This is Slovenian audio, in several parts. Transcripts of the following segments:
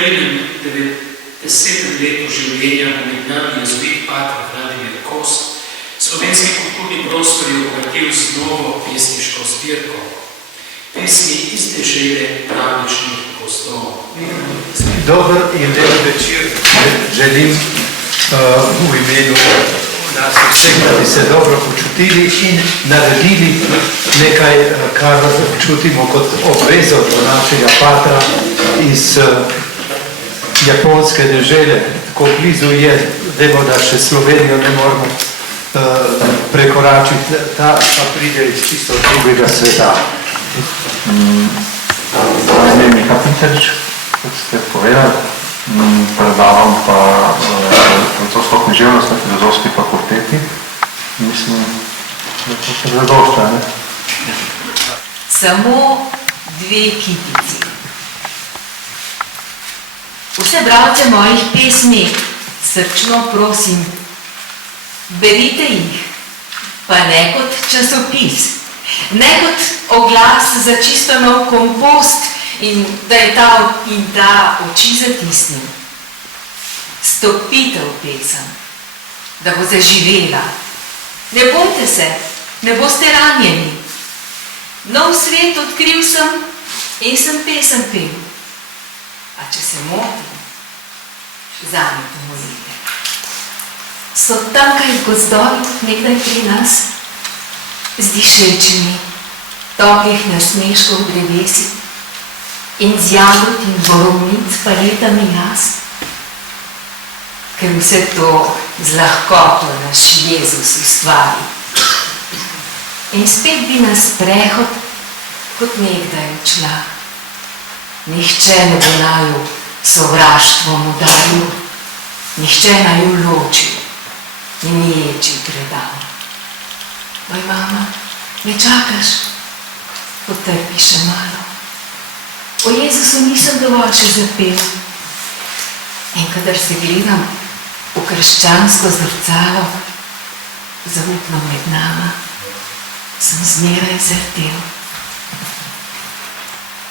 jubilejnem 90. letu življenja bo med nami jezuit pater Vladimir Kos, slovenski kulturni prostor je obogatil z novo pesniško zbirko. Pesmi iz dežele pravičnih gozdov. Dober in lep večer želim v imenu nas vseh, da bi se dobro počutili in naredili nekaj, kar čutimo kot obvezo do našega patra iz japonske dežele. Tako blizu je, vemo, da še Slovenijo ne moramo prekoračiti, ta pa pride iz čisto drugega sveta. Moje ime je Miha Pinterič, kot ste povedali, predavam pa francosko književnost na Filozofski fakulteti. Mislim, da to se zadošča, ne? Samo dve kitici. Vse bralce mojih pesmi srčno prosim, berite jih, pa ne kot časopis, ne kot oglas za čisto nov kompost in da je ta oči zatisnil. Stopite v pesem, da bo zaživela. Ne bojte se, ne boste ranjeni. Nov svet odkril sem in sem pesem pel. A če se motim, zame pomolite. So tamkaj v gozdovih nekdaj pri nas, z dišečimi, toplih nasmeškov drevesi in z jagod in borovnic paletami jaz, ker vse to z lahkoto naš Jezus ustvari. In spet bi nas prehod kot nekdaj odšla. Nihče ne bo naju sovraštvom udaril, nihče naju ločil in ječi predal. Moj mama, me čakaš, potrpi še malo. O Jezusu nisem dovolj še zapel. In kadar se gledam v krščansko zrcalo, zaupno med nama, sem zmeraj zrtel.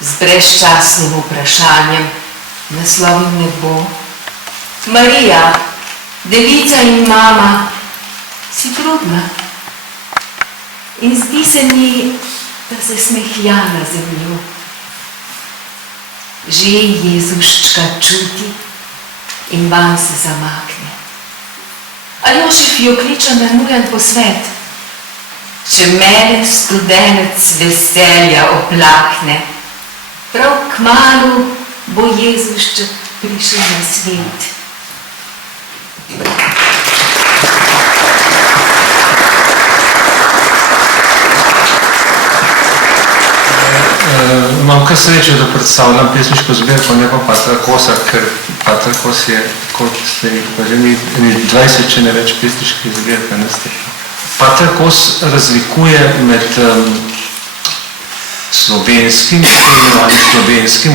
Z brezčasnim vprašanjem naslovim nebo. Marija, devica in mama, si trudna. In zdi se mi, da se smehlja na zemljo. Že Jezuščka čuti in van se zamakne. Aljošef jo kliče na nujen posvet. Če mene studenec veselja oplahne, prav kmalu bo Jezušček prišel na svet. Imam kar srečo, da predstavljam pesniško zbirko, ne pa Patra Kosa, ker Patra Kos je, kot ste pa že ni 20, če ne več pesniških zbirka. Patra Kos razlikuje med slovenskim,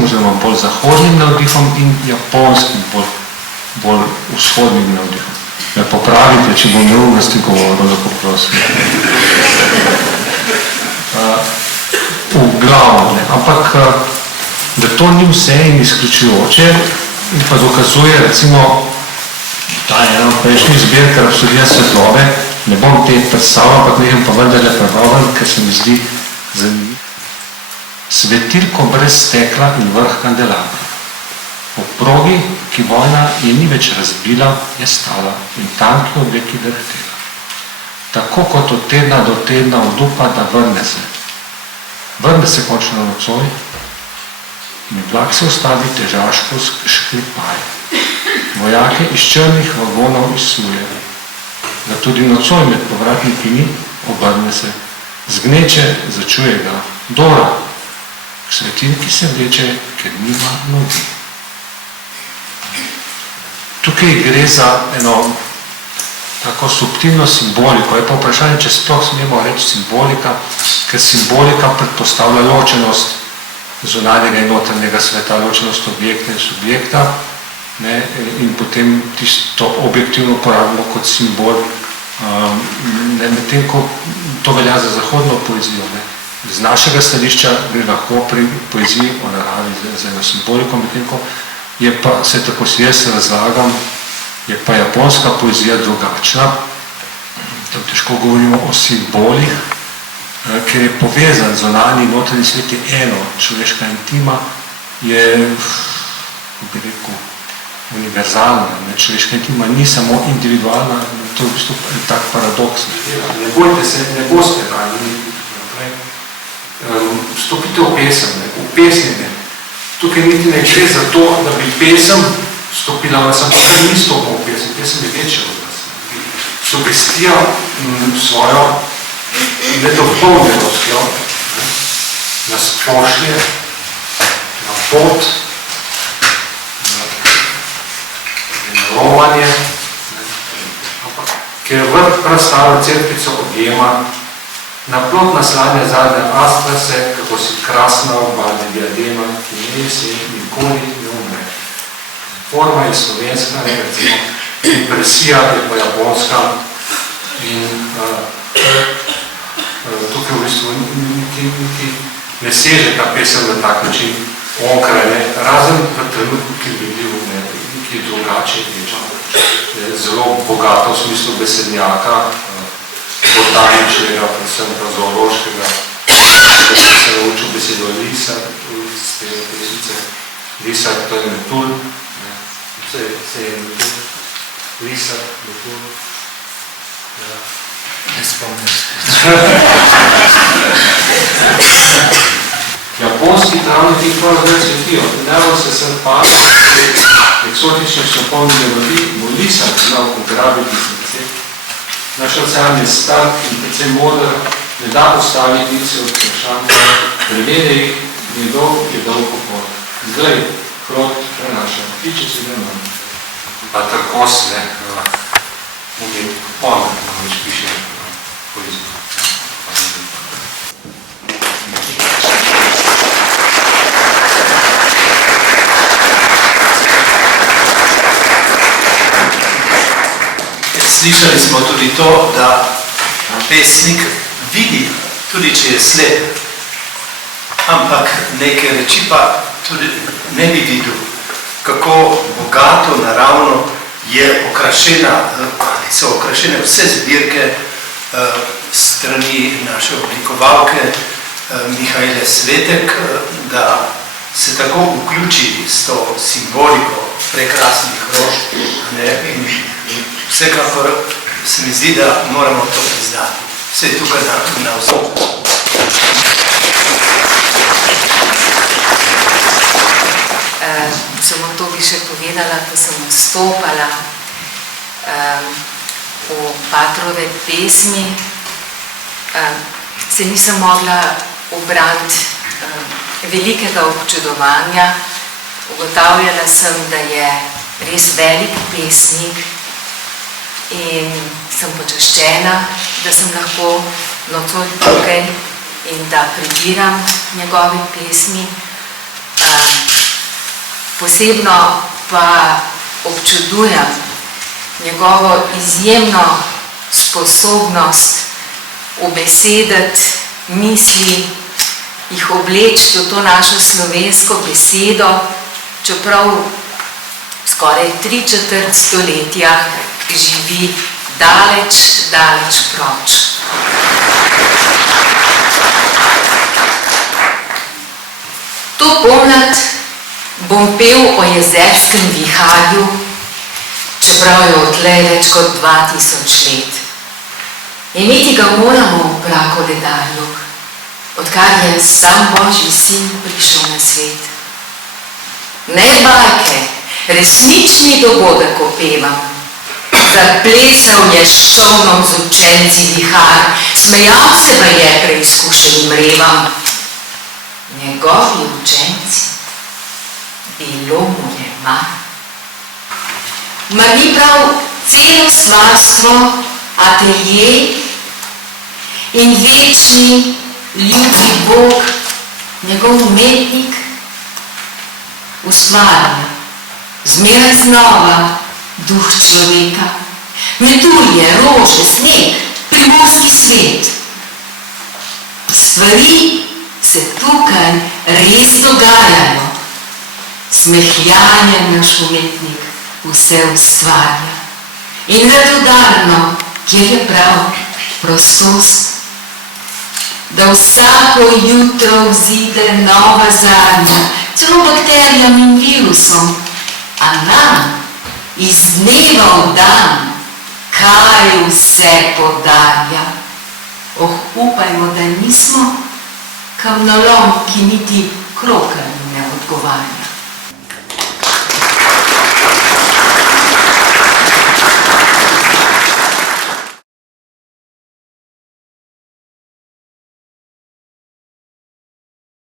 oziroma bolj zahodnim navdihom in japonskim, bolj vzhodnim navdihom. Me popravite, če bom neumnosti govoril, da poprosim. V glavu, ampak da to ni vse in izključujoče in pa dokazuje, recimo, ta ena prejšnji zbirka Rapsodija svetlobe, ne bom te predstavljal, ampak nekaj pa vendarle preroven, ker se mi zdi zanimiv. Svetilko brez stekla in vrh kandelabra. Po progi, ki vojna je ni več razbila, je stala in tanki obleki drhtela. Tako kot od tedna do tedna odupa, da vrne se. Vrne se končno nocoj in vlak se ustavi težaško škripaje. Vojake iz črnih vagonov izsuje, da tudi nocoj med povratniki ni, obrne se, zgneče, začuje ga, Dora, k svetilki se vleče, ker nima nogi. Tukaj gre za eno tako subtilno simboliko. Je pa vprašanje, če sploh smemo reči simbolika, ker simbolika predpostavlja ločenost zunanjega in notranjega sveta, ločenost objekta in subjekta, in potem tisto objektivno uporabimo kot simbol, medtem ko to velja za zahodno poezijo. Z našega stališča gre lahko pri poeziji o naravi za eno simboliko, medtem ko je pa, se tako si jaz razlagam, je pa japonska poezija drugačna. Tam težko govorimo o simbolih, ker je povezan zunanji in notranji svet je eno. Človeška intima je, kako bi rekel, univerzalna. Človeška intima ni samo individualna, to je v bistvu tak paradoks. Ne bojte se, ne boste ranjeni. Vstopite v pesem, v pesnine. Tukaj niti ne gre za to, da bi pesem vstopila v nas, ampak ni stopil v pesem, pesem je večja od nas. Sugestija svojo nedopolnjenostjo nas pošlje na pot, na romanje, ker vrt prastaro cerkvico objema, na plot naslanja zadnje astrase, kako si krasna obadne diadema, ki ne se nikoli ne umre. Forma je slovenska, recimo, impresija je pa japonska in tukaj v bistvu niti ne seže ta pesem na tak način onkraj, razen v trenutku, ki bi bil nekaj drugače, zelo bogato v smislu besednjaka, botaničnega, predvsem zoološkega, da sem se naučil besedo lisa, iz tega pesnice. Lisa, to je metul, vse je metul. Lisa, metul. Ne spomnim se. Japonski travniki prav zdaj cvetijo. Nedavno se sem pas eksotičnih snopomnih molisa znal ugrabiti srce. Naš ocean je star in predvsem moder, ne da postaviti se od vprašanj, prevede jih, njegov je dolg popor. Zdaj, hrot prenaša, tiče se ne manj. Pa tako se, umim, on več piše poezijo. Slišali smo tudi to, da pesnik vidi, tudi če je slep, ampak neke reči pa tudi ne bi videl, kako bogato, naravno je so okrašene vse zbirke strani naše oblikovalke Mihajle Svetek, da se tako vključi s to simboliko prekrasnih rož in vsekakor se mi zdi, da moramo to priznati. Vse je tukaj na vzor. Samo to bi še povedala, ko sem vstopala v Patrove pesmi, se nisem mogla obraniti velikega občudovanja. Ugotavljala sem, da je res velik pesnik in sem počaščena, da sem lahko nocoj tukaj in da prebiram njegove pesmi. Posebno pa občudujem njegovo izjemno sposobnost ubesediti misli, jih obleči v to našo slovensko besedo, čeprav skoraj 3/4 stoletja živi daleč, daleč proč. To pomlad bom pel o jezerskem viharju, čeprav je odtlej več kot 2000 let. Imeti ga moramo v prakoledarju, odkar je sam Božji sin prišel na svet. Ne bajke, resnični dogodek opevam. Zaplesal je s čolnom z učenci vihar, smejal se pa je preizkušenim revam. Njegovi učenci, bilo mu je mar. Mar ni prav celo stvarstvo, atelje in večni, ljubi Bog, njegov umetnik, ustvarja zmeraj znova duh človeka, metulje, rože, sneg, primorski svet. Stvari se tukaj res dogajajo. Smehljanje naš umetnik vse ustvarja. In radodarno, kjer je prav prostost, da vsako jutro vzide nova zadnja, celo bakterijam in virusom, a nam iz dneva v dan kaj vse podarja. Oh, upajmo, da nismo kamnolom, ki niti krokam ne odgovarja.